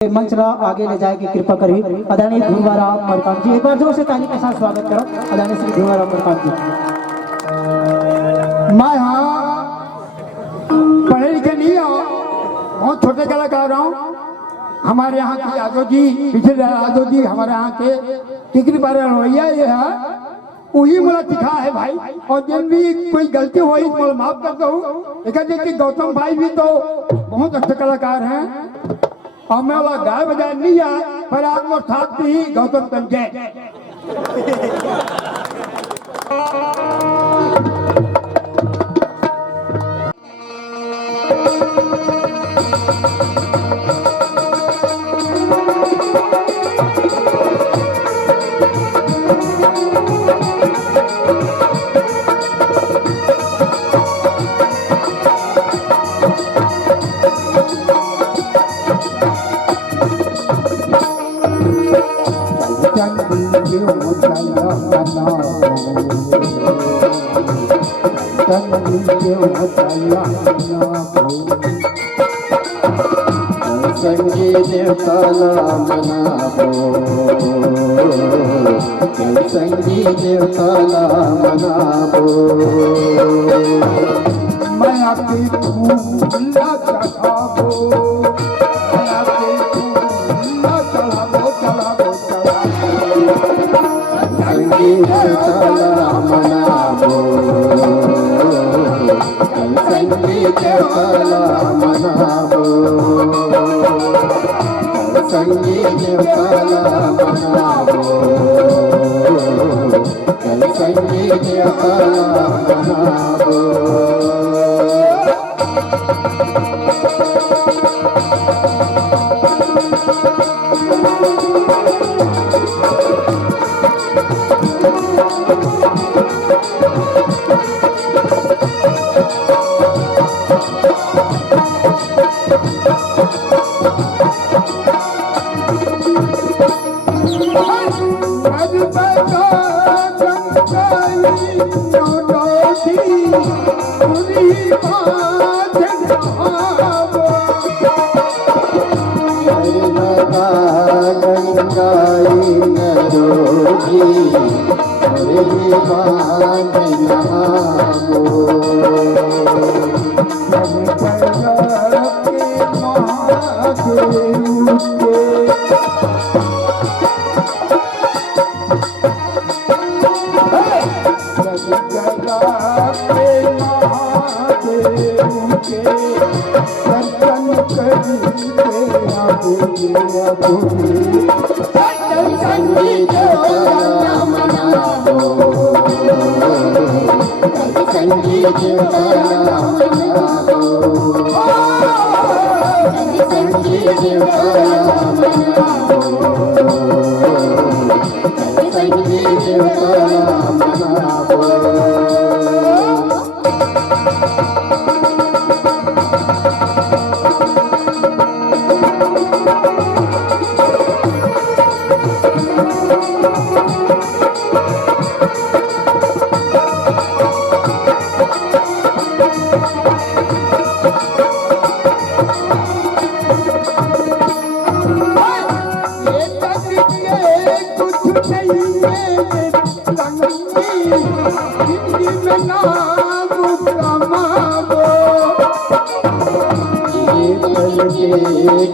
मंच आगे ले जाए की कृपा करिए। आदरणीय धूमराम मरकाम जी, एक बार जोर से ताली के साथ स्वागत करो आदरणीय श्री धूमराम मरकाम जी। मैं हाँ पढ़े लिखे नहीं हूँ, बहुत छोटे कलाकार हूँ। हमारे यहाँ की यादव जी, पिछले यादव जी हमारे यहाँ के टिकरी बारे रवैया ये है, वही मुझे सिखा है भाई। और जब भी कोई गलती हुई तो माफ करता हूँ। एक गौतम भाई भी तो बहुत अच्छे कलाकार हैं और मैं वाला गाय बजाय नहीं है, पर आत्म साथ ही गौतम संजय। संगी देवता नाम नामो, संगी देवता नाम नामो। मैं आपकी फूला चढ़ाबो, मैं आपकी फूला चढ़ाबो, चढ़ाबो चढ़ाबो। संगी देवता नाम नामो, संगी देवता नाम नामो, संगी देवता नाम नामो, संगी देवता नाम नामो।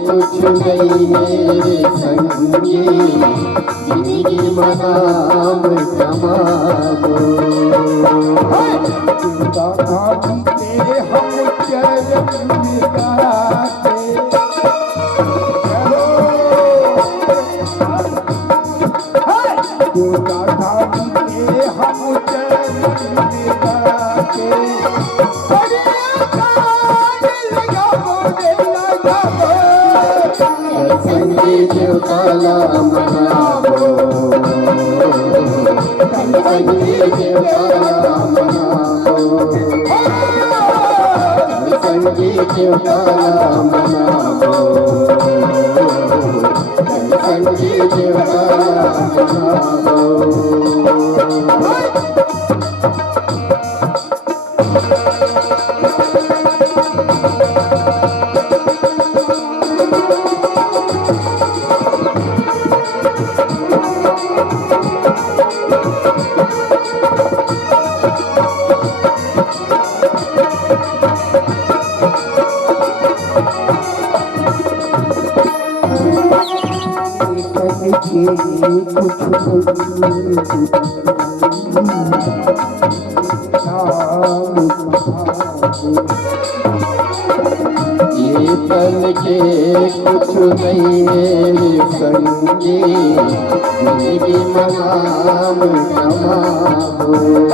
कुछ नहीं मेरे संगी, जिंदगी मनाम कमाबो। हम चरण मिलाते संगी देवता नाम नामो, संगी देवता नाम नामो, संगी देवता नाम नामो, संगी देवता नाम नामो। ये तन के कुछ नहीं मेरे संगी जिंदगी मनाम कमाओ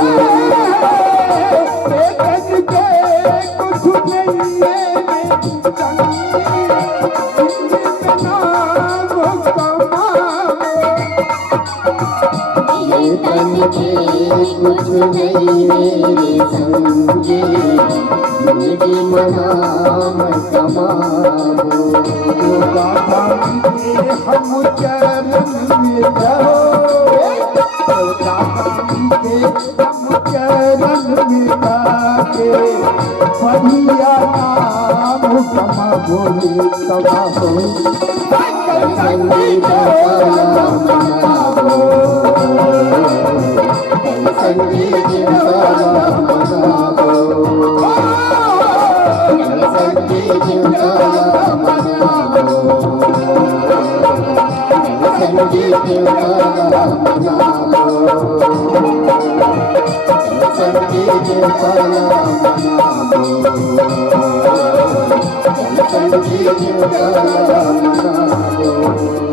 ये तन के कुछ नहीं मेरे संगी जिंदगी मनाम कमाओ हम चरण में जाओ हम चरण में जाके बढ़िया नाम कमा बोले कमा हो संगीत वाला मनाओ संगीत वाला मनाओ संगीत वाला मनाओ संगीत वाला मनाओ संगीत वाला मनाओ संगीत वाला मनाओ